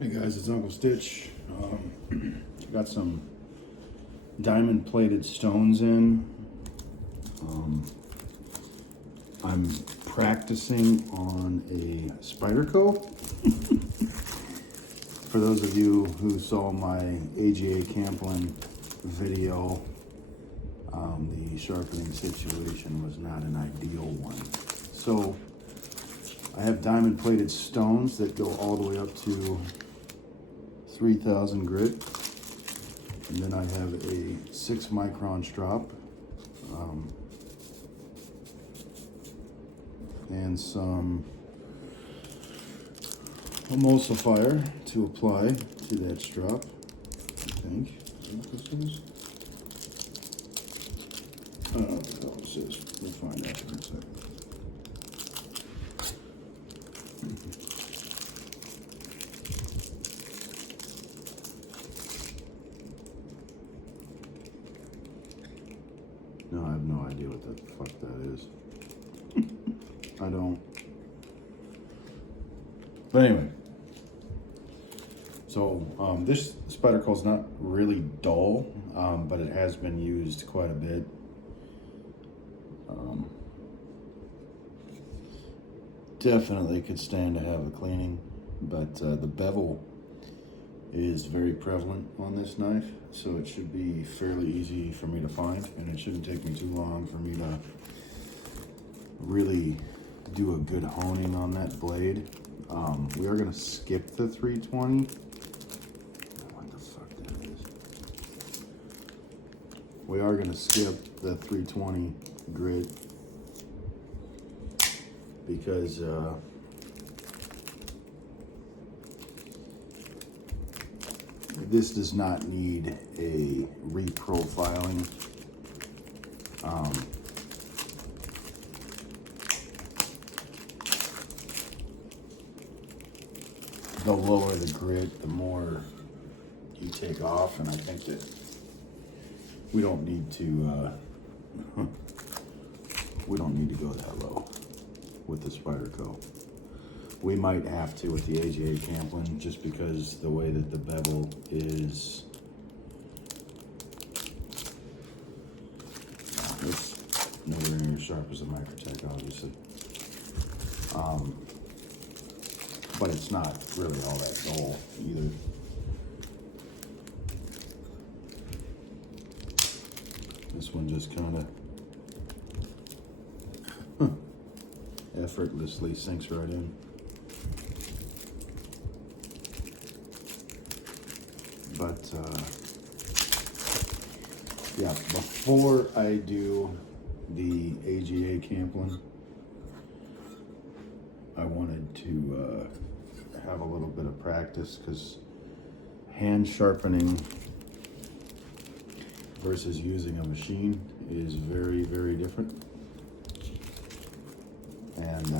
Hey guys, it's Uncle Stitch. Got some diamond plated stones in. I'm practicing on a Spyderco. For those of you who saw my AGA Camplin video, the sharpening situation was not an ideal one. So I have diamond plated stones that go all the way up to 3,000 grit, and then I have a 6 micron strop and some emulsifier to apply to that strop. I think. Is that what this is? I don't know what the hell this is. We'll find out in a second. No, I have no idea what the fuck that is. I don't. But anyway, so this Spyderco is not really dull, but it has been used quite a bit. Definitely could stand to have a cleaning, but the bevel is very prevalent on this knife, so it should be fairly easy for me to find, and it shouldn't take me too long for me to really do a good honing on that blade. We are going to skip the 320. What the fuck that is? We are going to skip the 320 grit because this does not need a reprofiling. The lower the grit, the more you take off, and I think that we don't need to go that low with the Spyderco. We might have to with the AGA Camplin, just because the way that the bevel is. It's nowhere near as sharp as the Microtech, obviously. But it's not really all that dull either. This one just kind of effortlessly sinks right in. But yeah, before I do the AGA Camplin, I wanted to have a little bit of practice, because hand sharpening versus using a machine is very, very different. And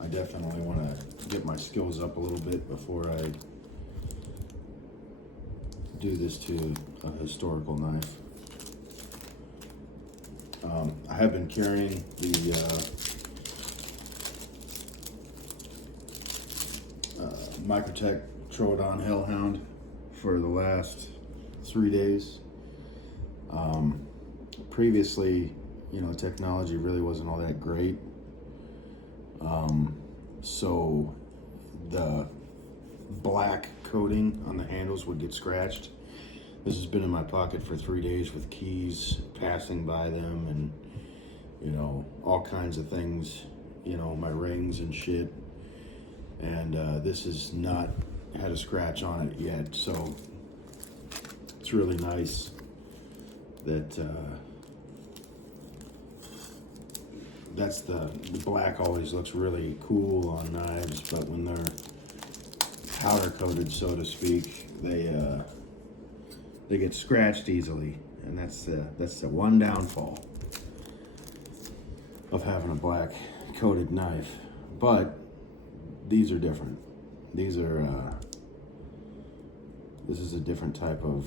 I definitely want to get my skills up a little bit before I do this to a historical knife. I have been carrying the Microtech Troodon Hellhound for the last 3 days. Previously, technology really wasn't all that great. So the black coating on the handles would get scratched. This has been in my pocket for 3 days with keys passing by them and, all kinds of things, my rings and shit. And this has not had a scratch on it yet. So it's really nice that that's the black always looks really cool on knives, but when they're powder coated, so to speak, they get scratched easily, and that's the one downfall of having a black coated knife. But these are different. These are this is a different type of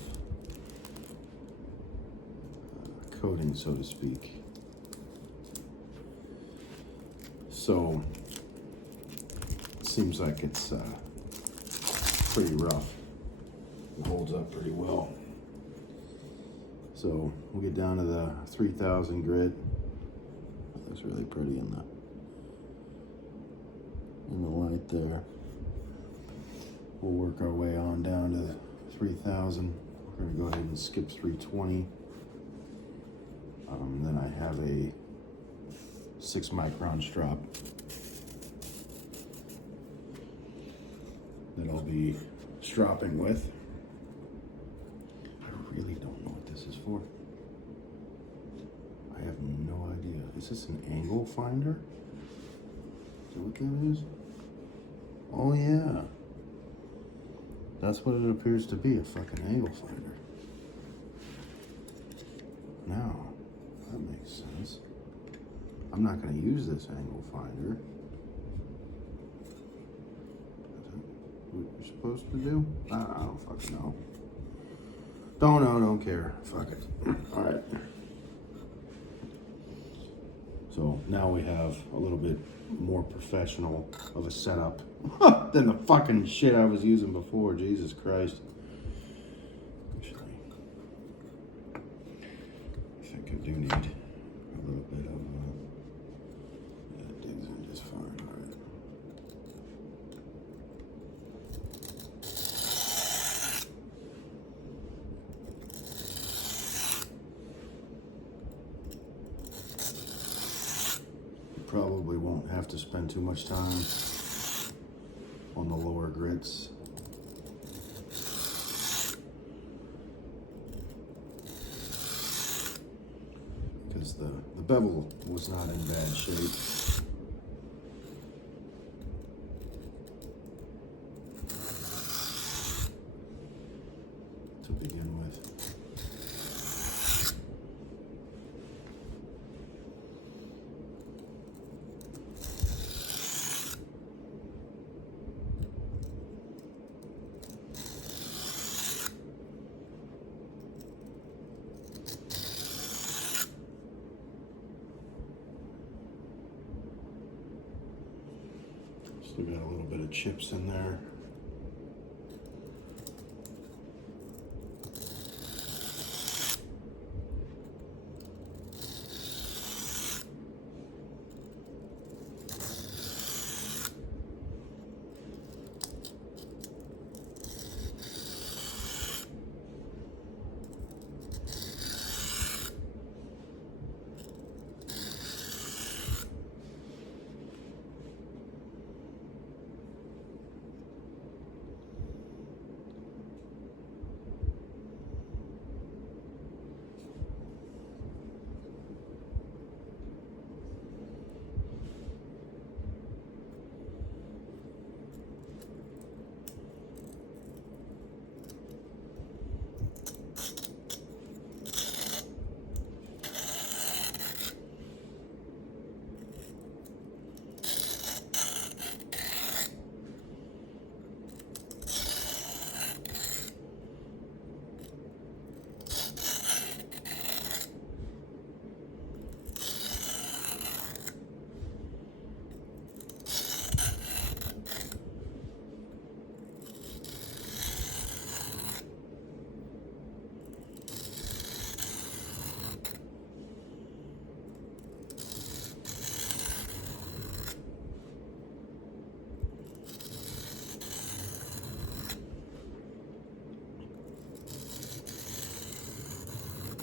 coating, so to speak. So it seems like it's pretty rough. It holds up pretty well. So we'll get down to the 3000 grit. It looks really pretty in the light there. We'll work our way on down to 3000. We're gonna go ahead and skip 320. Then I have a 6 micron strop that I'll be stropping with. I really don't know what this is for. I have no idea. Is this an angle finder? Is that what that is? Oh yeah. That's what it appears to be, a fucking angle finder. Now, that makes sense. I'm not going to use this angle finder. Is that what you're supposed to do? I don't fucking know. Don't know, don't care. Fuck it. All right. So now we have a little bit more professional of a setup than the fucking shit I was using before. Jesus Christ. Actually, I think I do need a little bit of yeah, it digs in just fine. All right. Probably won't have to spend too much time on the lower grits. Because the bevel was not in bad shape. To begin with. Still got a little bit of chips in there.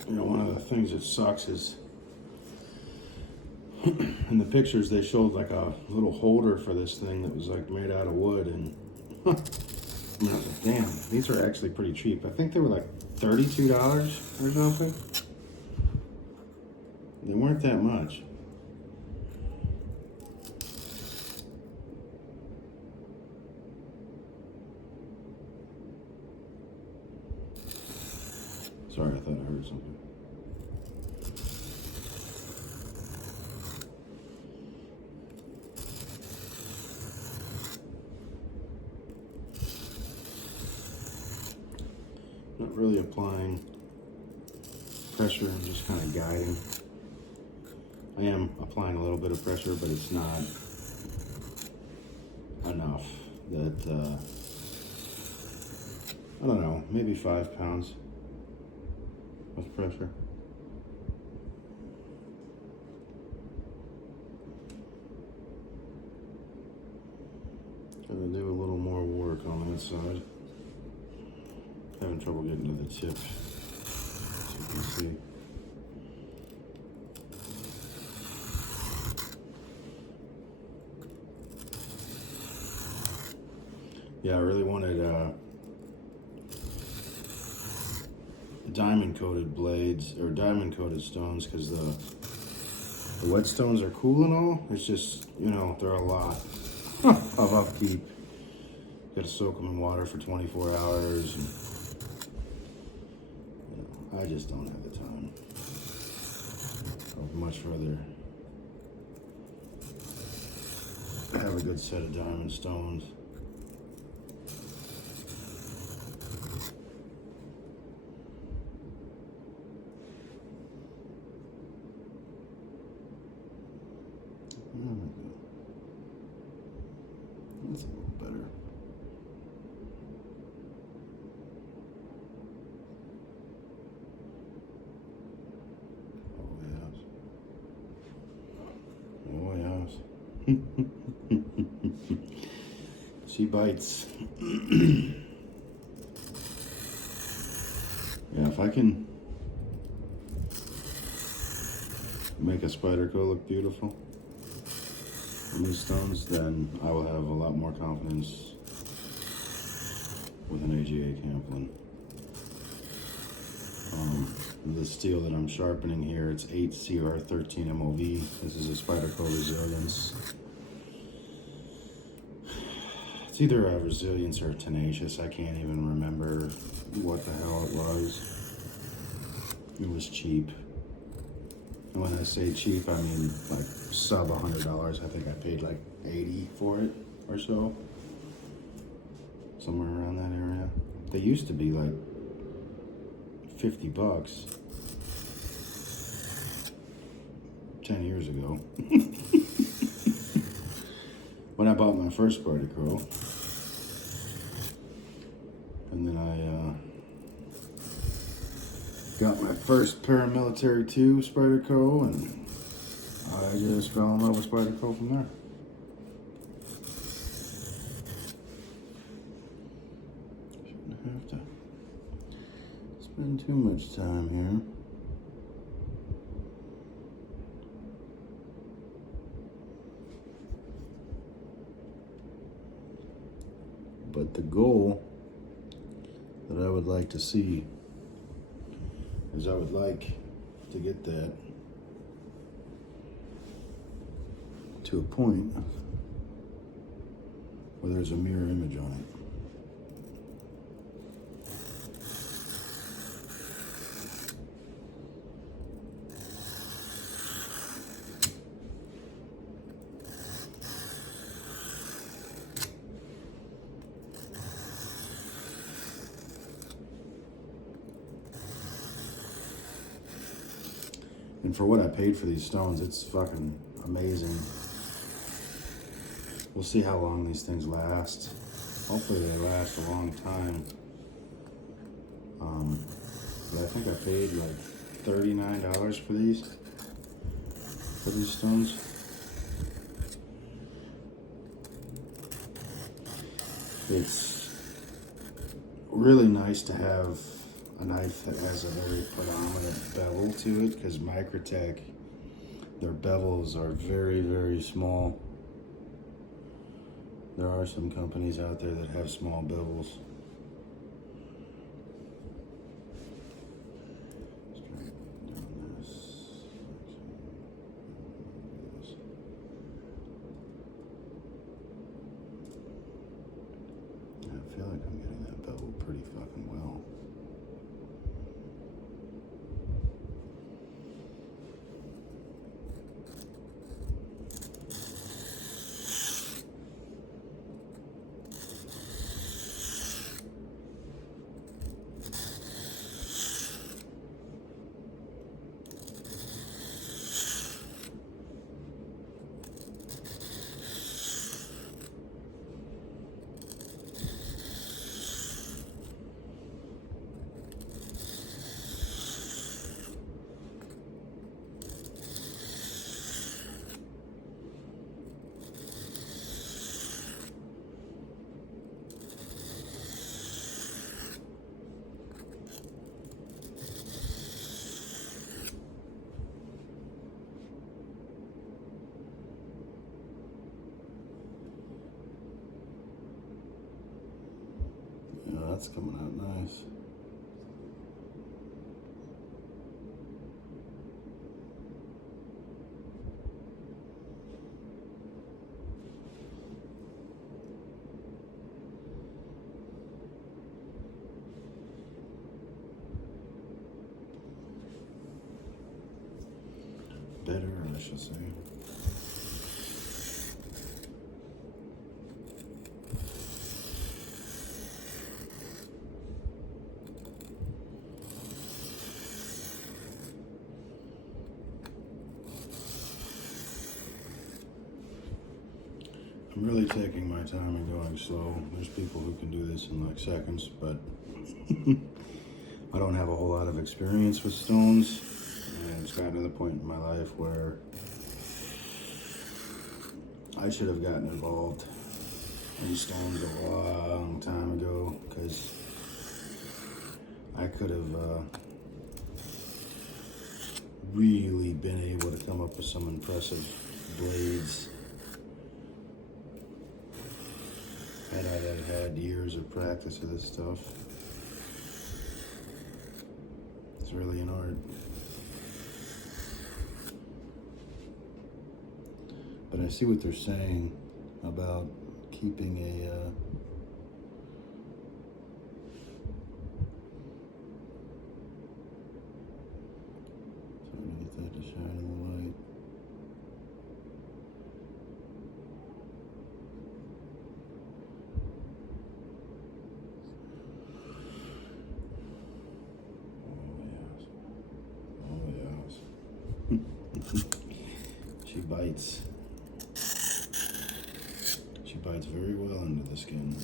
You know, one of the things that sucks is in the pictures they showed like a little holder for this thing that was like made out of wood, and I mean, I was like, damn, these are actually pretty cheap. I think they were like $32 or something. They weren't that much. Sorry, I thought I heard something. Not really applying pressure, I'm just kind of guiding. I am applying a little bit of pressure, but it's not enough that, I don't know, maybe 5 pounds of pressure. Gotta do a little more work on that side. Having trouble getting to the tip, as you can see. Yeah, I really wanted diamond coated blades or diamond coated stones because the whetstones are cool and all. It's just, you know, they're a lot of upkeep. You gotta soak them in water for 24 hours. And, you know, I just don't have the time. I'd much rather have a good set of diamond stones. That's a little better. Oh yes. She bites. Yeah, if I can make a Spyderco look beautiful in these stones, then I will have a lot more confidence with an AGA Camplin. The steel that I'm sharpening here, it's 8CR13 MOV. This is a Spyderco Resilience. It's either a Resilience or a Tenacious. I can't even remember what the hell it was. It was cheap. And when I say cheap, I mean like sub $100. I think I paid like 80 for it or so. Somewhere around that area. They used to be like 50 bucks 10 years ago. When I bought my first Spyderco. And then I got my first paramilitary 2 Spyderco, and I just fell in love with Spyderco from there. Shouldn't have to spend too much time here. But the goal that I would like to see is I would like to get that to a point where there's a mirror image on it. And for what I paid for these stones, it's fucking amazing. We'll see how long these things last. Hopefully they last a long time. But I think I paid like $39 for these stones. It's really nice to have a knife that has a very predominant bevel to it, because Microtech, their bevels are very, very small. There are some companies out there that have small bevels. I feel like I'm getting that bevel pretty fucking well. that's coming out nice. Better, I should say. I'm really taking my time and going slow. There's people who can do this in like seconds, but I don't have a whole lot of experience with stones. And it's gotten to the point in my life where I should have gotten involved in stones a long time ago, because I could have really been able to come up with some impressive blades had I had years of practice of this stuff. It's really an art. But I see what they're saying about keeping a trying to get that to shine in the light. Oh yes. She bites. She bites very well into the skin.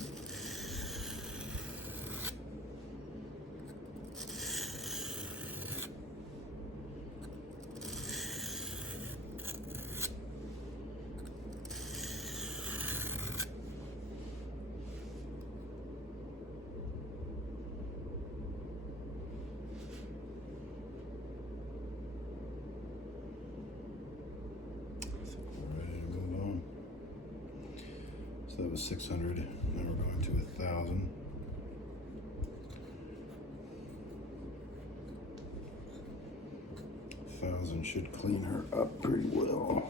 So that was 600. Now we're going to 1,000. $1,000 should clean her up pretty well.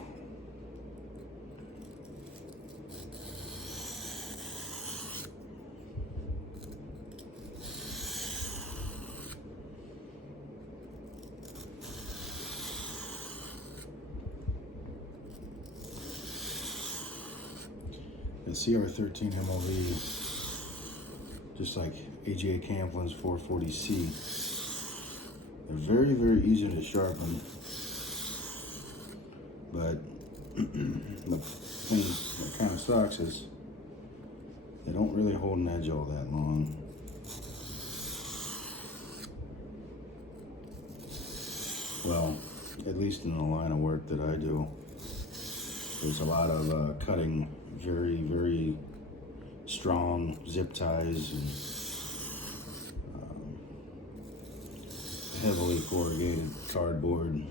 The CR13 MOV, just like AGA Camplin's 440C, they're very, very easy to sharpen. But the thing that kind of sucks is they don't really hold an edge all that long. Well, at least in the line of work that I do, there's a lot of cutting very, very strong zip ties and heavily corrugated cardboard.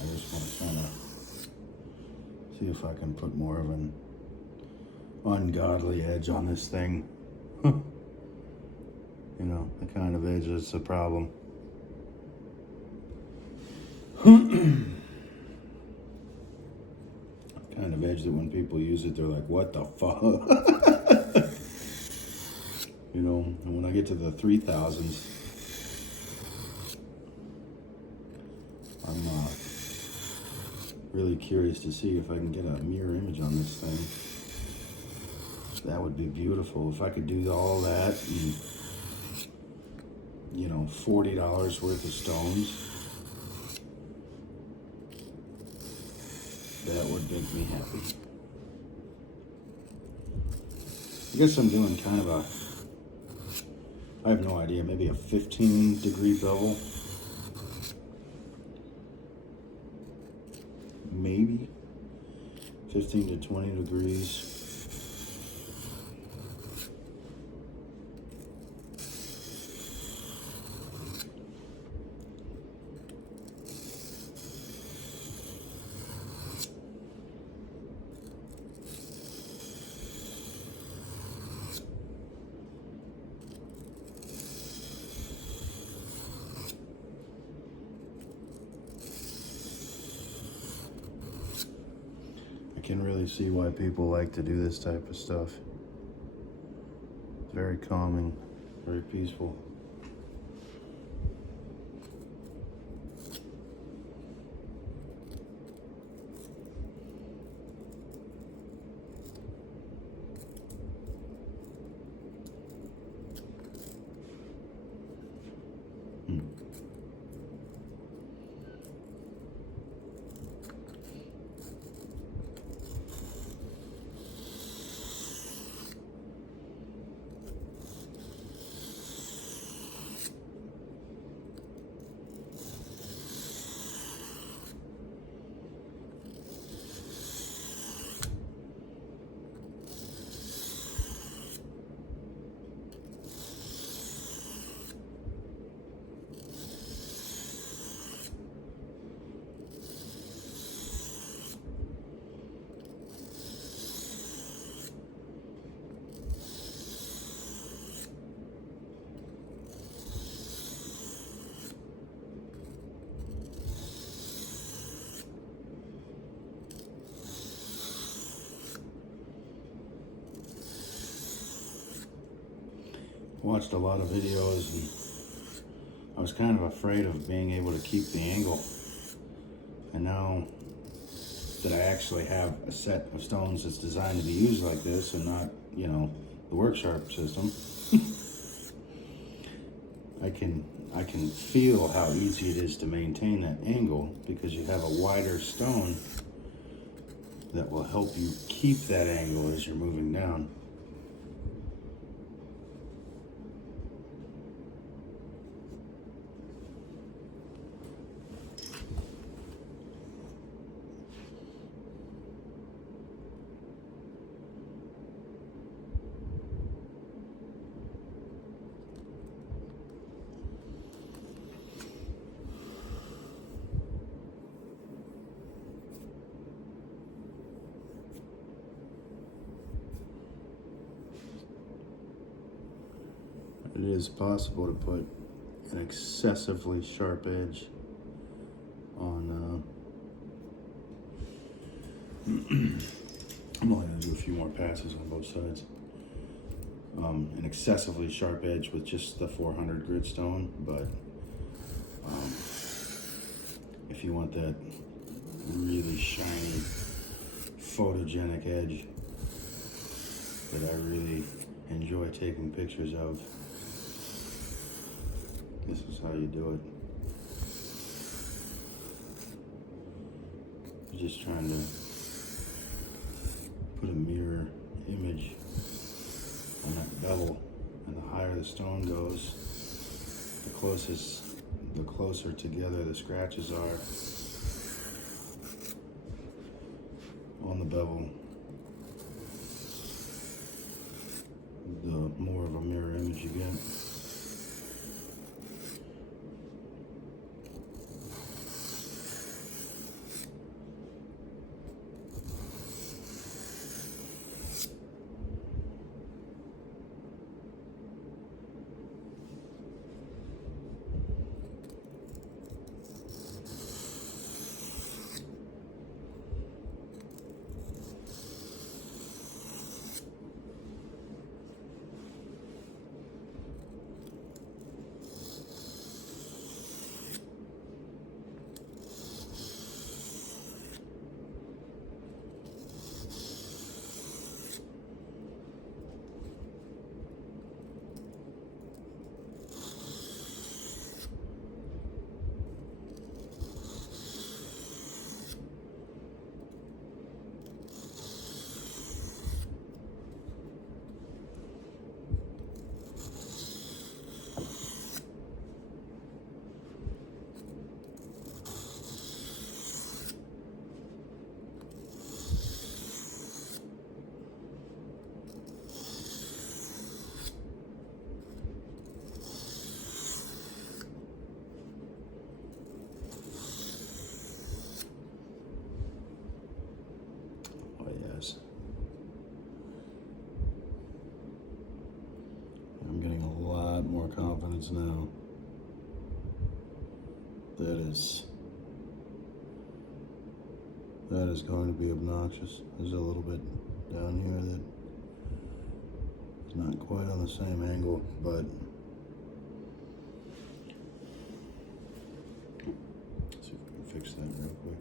I just want to kind of see if I can put more of an ungodly edge on this thing. You know, the kind of edge that's a problem. Kind of edge that when people use it, they're like, what the fuck? You know, and when I get to the 3,000s, I'm really curious to see if I can get a mirror image on this thing. That would be beautiful. If I could do all that and, you know, $40 worth of stones, that would make me happy. I guess I'm doing kind of a, I have no idea, maybe a 15-degree bevel. Maybe 15 to 20 degrees. can really see why people like to do this type of stuff. It's very calming, very peaceful. Watched a lot of videos and I was kind of afraid of being able to keep the angle. And now that I actually have a set of stones that's designed to be used like this and not, you know, the work sharp system, I can feel how easy it is to maintain that angle because you have a wider stone that will help you keep that angle as you're moving down. It is possible to put an excessively sharp edge on, I'm only going to do a few more passes on both sides. An excessively sharp edge with just the 400 grit stone, but if you want that really shiny, photogenic edge that I really enjoy taking pictures of, this is how you do it. You're just trying to put a mirror image on that bevel, and the higher the stone goes, the closer together the scratches are on the bevel, the more of a mirror image you get. I'm getting a lot more confidence now. That is That is going to be obnoxious. There's a little bit down here that is not quite on the same angle, but let's see if we can fix that real quick.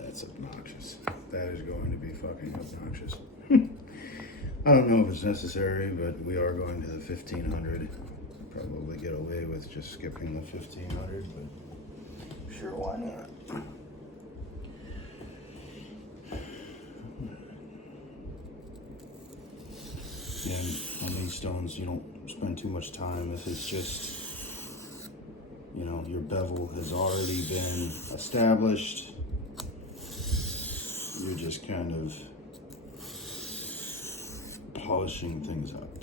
That's obnoxious. That is going to be fucking obnoxious. I don't know if it's necessary, but we are going to the 1500. Probably get away with just skipping the 1500, but sure, why not? And on these stones, you don't spend too much time. This is just, you know, your bevel has already been established. You're just kind of polishing things up.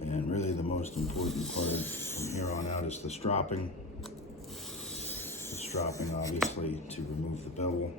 And really the most important part from here on out is the stropping. The stropping, obviously, to remove the bevel.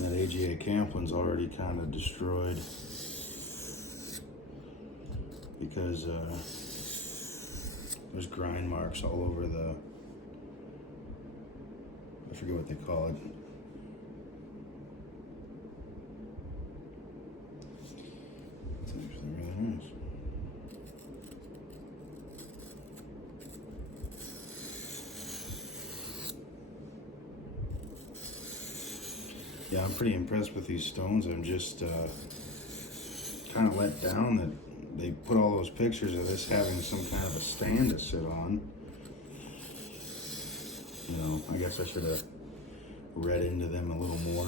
That AGA Camplin's already kind of destroyed because there's grind marks all over the, I forget what they call it. It's actually really nice. Yeah, I'm pretty impressed with these stones. I'm just kind of let down that they put all those pictures of this having some kind of a stand to sit on. You know, I guess I should have read into them a little more,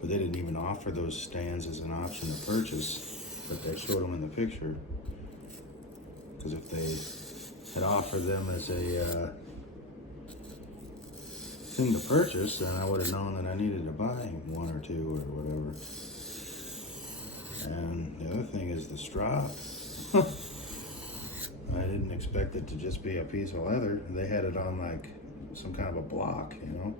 but they didn't even offer those stands as an option to purchase, but they showed them in the picture. Because if they had offered them as a thing to purchase, then I would have known that I needed to buy one or two or whatever. And the other thing is the strop. I didn't expect it to just be a piece of leather. They had it on like some kind of a block, you know.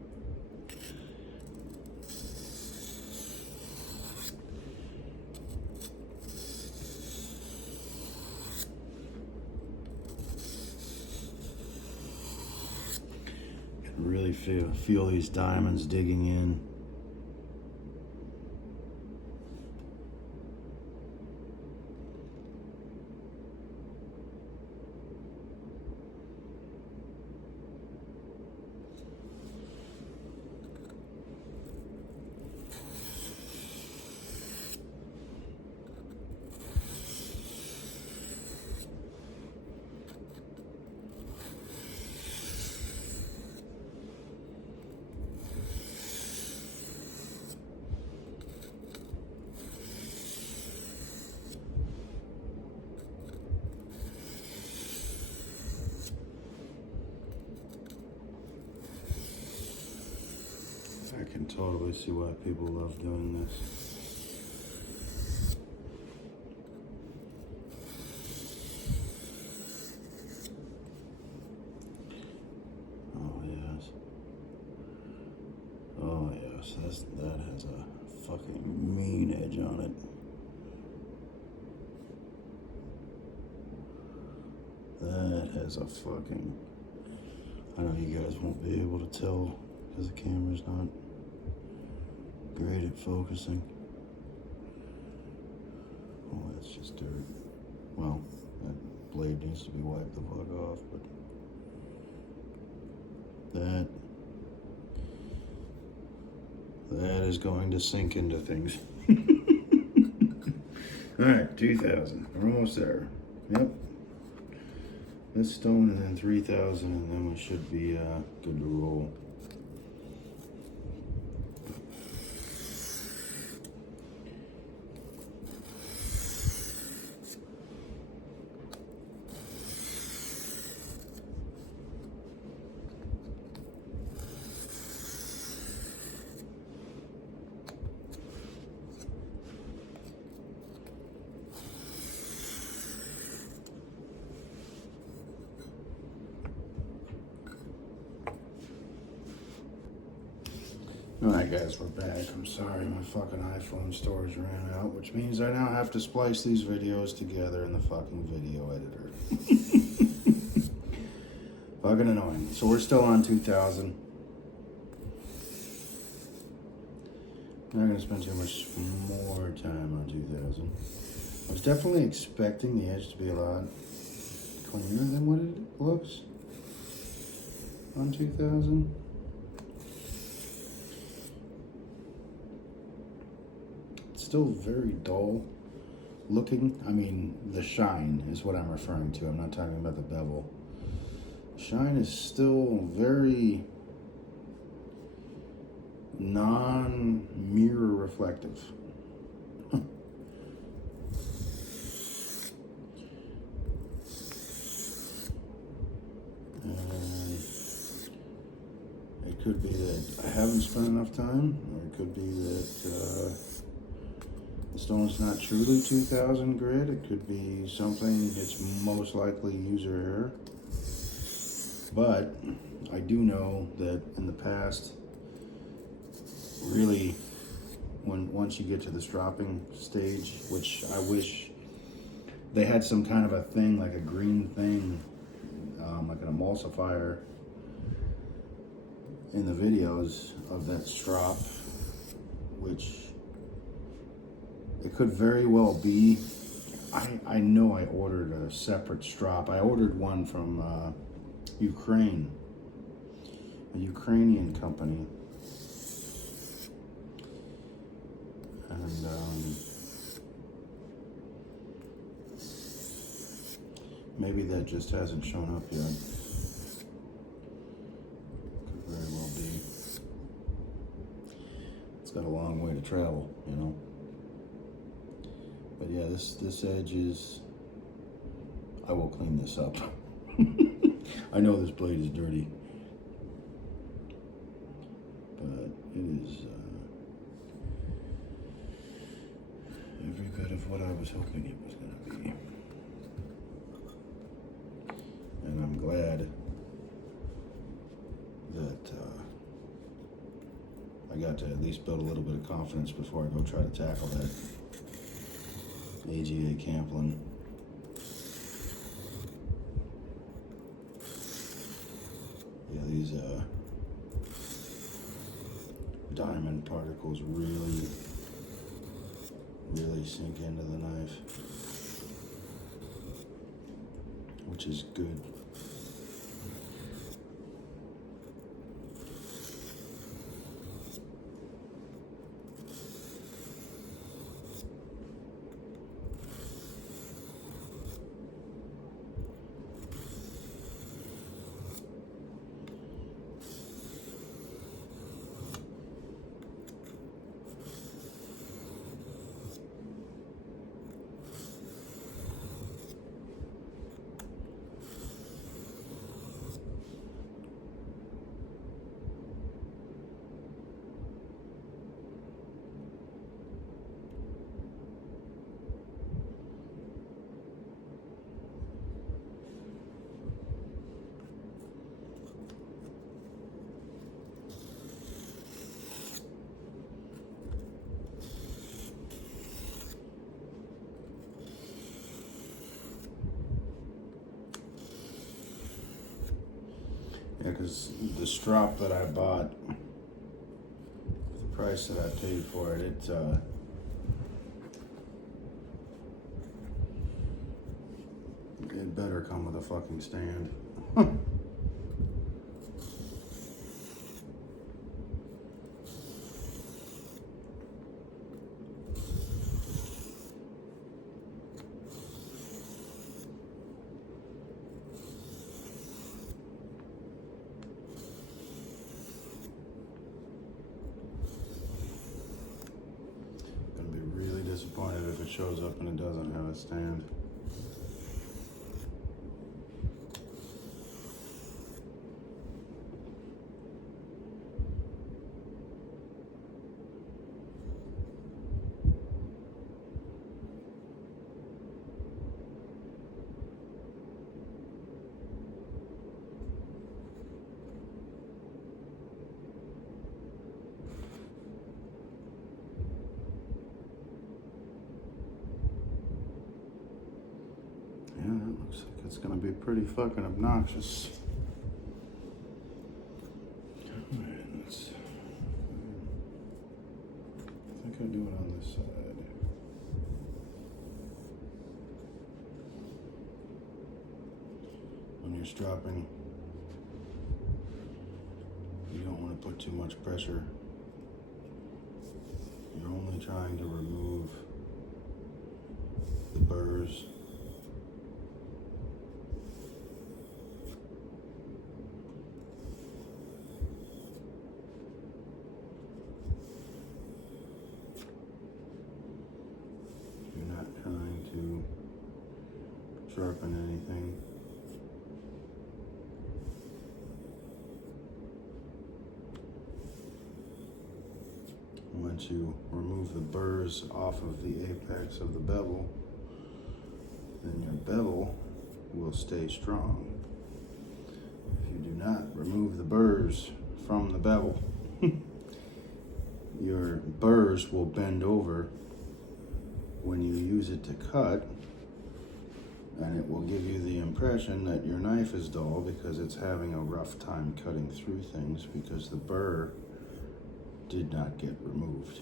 Really feel these diamonds digging in. I can totally see why people love doing this. Oh yes. Oh yes, that has a fucking mean edge on it. That has a fucking, I know you guys won't be able to tell because the camera's not great at focusing. Oh, that's just dirt. Well, that blade needs to be wiped the fuck off, but that is going to sink into things. Alright, 2,000. We're almost there. Yep. This stone and then 3,000, and then we should be good to roll. Alright guys, we're back. I'm sorry, my fucking iPhone storage ran out, which means I now have to splice these videos together in the fucking video editor. Fucking annoying. So we're still on 2,000. I'm not gonna spend too much more time on 2,000. I was definitely expecting the edge to be a lot cleaner than what it looks on 2,000. Still very dull looking. I mean, the shine is what I'm referring to. I'm not talking about the bevel. Shine is still very non-mirror reflective. And it could be that I haven't spent enough time, or it could be that the stone's not truly 2,000 grit. It could be something, it's most likely user error. But I do know that in the past, really, once you get to this dropping stage, which I wish they had some kind of a thing, like a green thing, like an emulsifier in the videos of that strop, which it could very well be. I know I ordered a separate strop. I ordered one from Ukraine, a Ukrainian company. And maybe that just hasn't shown up yet. Could very well be. It's got a long way to travel, you know. But yeah, this edge is, I will clean this up. I know this blade is dirty, but it is every bit of what I was hoping it was going to be. And I'm glad that I got to at least build a little bit of confidence before I go try to tackle that AGA Camplin. Yeah, these diamond particles really sink into the knife, which is good. Yeah, because the strop that I bought, the price that I paid for it, it better come with a fucking stand. Disappointed if it shows up and it doesn't have a stand. Yeah, that looks like it's gonna be pretty fucking obnoxious. Alright, let's. I think I do it on this side. When you're stropping, you don't want to put too much pressure. You're only trying to remove the burrs. You're not trying to sharpen anything. Once you remove the burrs off of the apex of the bevel, then your bevel will stay strong. If you do not remove the burrs from the bevel, your burrs will bend over when you use it to cut, and it will give you the impression that your knife is dull because it's having a rough time cutting through things because the burr did not get removed.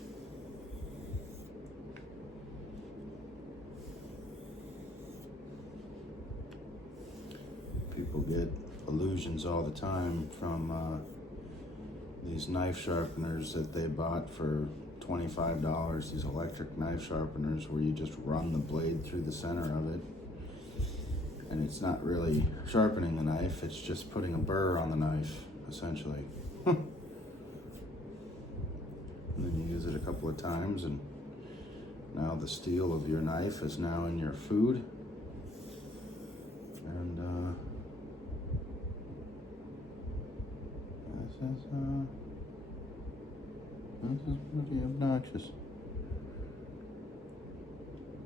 People get illusions all the time from these knife sharpeners that they bought for $25, these electric knife sharpeners where you just run the blade through the center of it. And it's not really sharpening the knife, it's just putting a burr on the knife, essentially. And then you use it a couple of times, and now the steel of your knife is now in your food. And this is pretty obnoxious.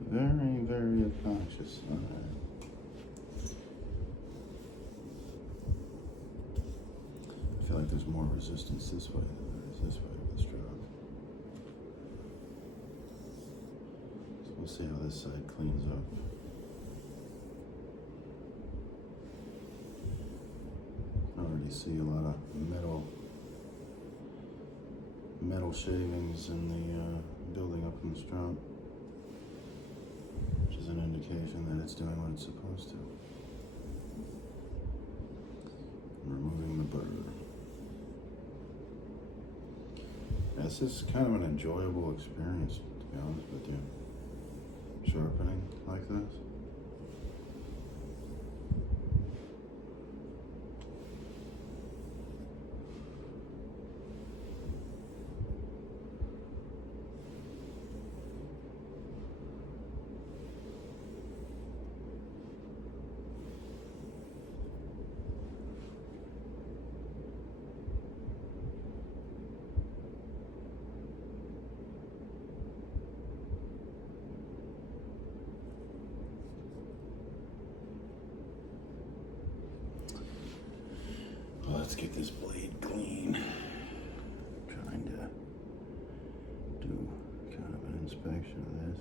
Very, very obnoxious. All right. I feel like there's more resistance this way than there is this way with this drop. So we'll see how this side cleans up. I already see a lot of metal shavings in the building up in the strap, which is an indication that it's doing what it's supposed to. Removing the burr. This is kind of an enjoyable experience, to be honest with you. Sharpening like this. Let's get this blade clean. I'm trying to do kind of an inspection of this.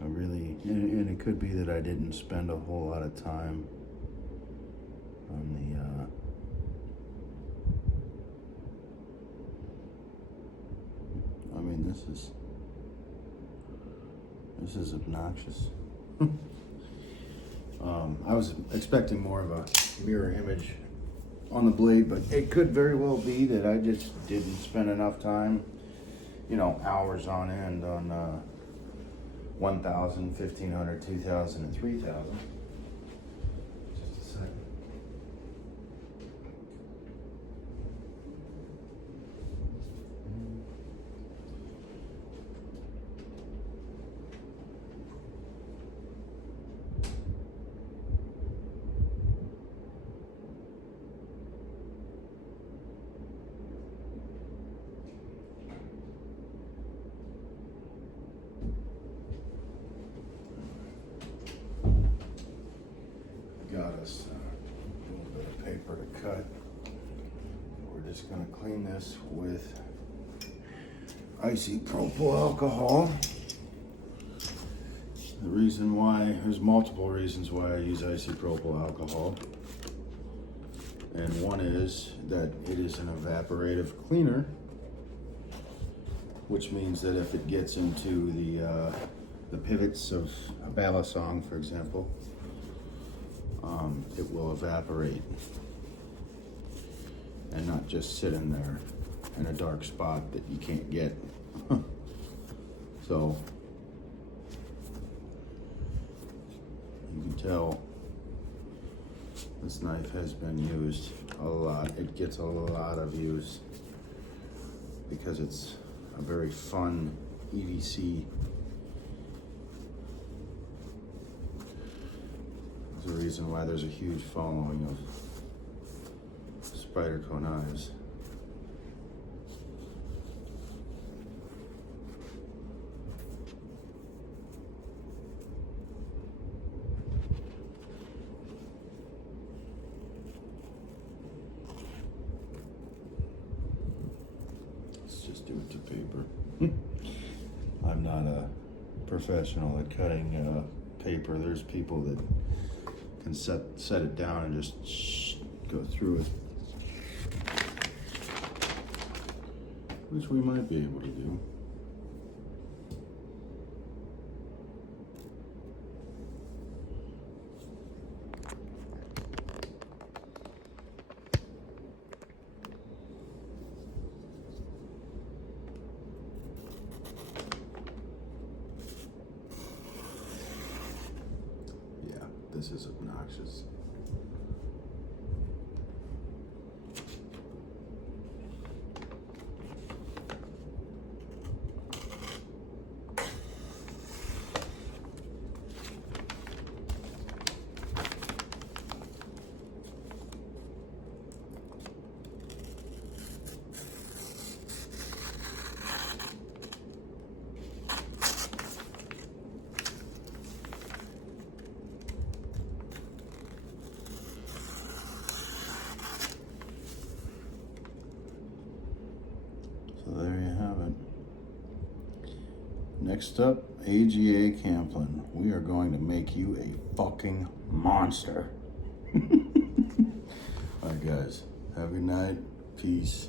I really, and it could be that I didn't spend a whole lot of time on the I mean, this is obnoxious. I was expecting more of a mirror image on the blade, but it could very well be that I just didn't spend enough time, you know, hours on end on 1,000, 1,500, 2,000, and 3,000. Just a second. Got us a little bit of paper to cut. We're just going to clean this with isopropyl alcohol. The reason why, there's multiple reasons why I use isopropyl alcohol. And one is that it is an evaporative cleaner, which means that if it gets into the pivots of a balisong, for example, it will evaporate and not just sit in there in a dark spot that you can't get. So you can tell this knife has been used a lot. It gets a lot of use because it's a very fun EDC. There's a reason why there's a huge following of Spyderco knives. Let's just do it to paper. I'm not a professional at cutting paper. There's people that can set it down and just go through it, which we might be able to do. Yeah, this is obnoxious. So there you have it. Next up, AGA Camplin. We are going to make you a fucking monster. Alright guys, have a good night. Peace.